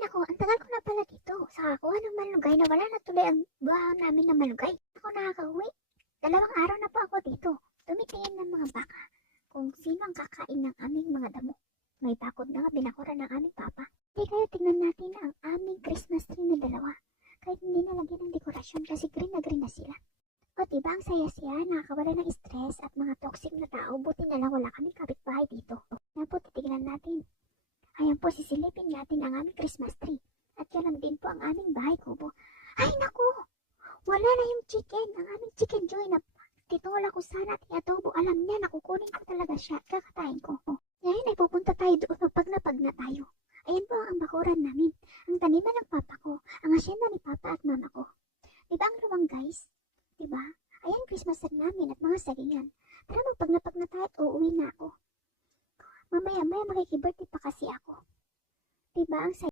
naku, ang tagal ko na pala dito. Sa kakuha ng malunggay na wala na tuloy ang bahaw namin ng malunggay. Ako nakakauwi. 2 araw na po ako dito. Tumitingin ng mga baka kung sino ang kakain ng aming mga damo. May bakod na nga binakura ng aming papa. Hindi kayo tingnan natin ang aming Christmas tree na 2. Kahit hindi nalagyan ng dekorasyon kasi green na sila. O diba ang saya-saya, nakakawala ng stress at mga toxic na tao, buti na lang wala kaming kapitbahay dito. Yan po, titignan natin. Ayan po, sisilipin natin ang aming Christmas tree. At yan lang din po ang aming bahay kubo. Ay naku! Wala na yung chicken, ang aming chicken joy na titola ko sana at iadobo. Alam niya, nakukunin ko talaga siya at kakatayin ko. Ngayon ay pupunta tayo doon pag napag na tayo. Ayan po ang bakuran namin. Ang taniman ng papa ko, ang asyenda ni papa at mama ko. Diba ang luwang guys? Diba? Ayan Christmas tree namin at mga sagingan. Tara magpag na tayo at uuwi na ako. Mamaya makikibirthday pa kasi ako. Diba ang saya?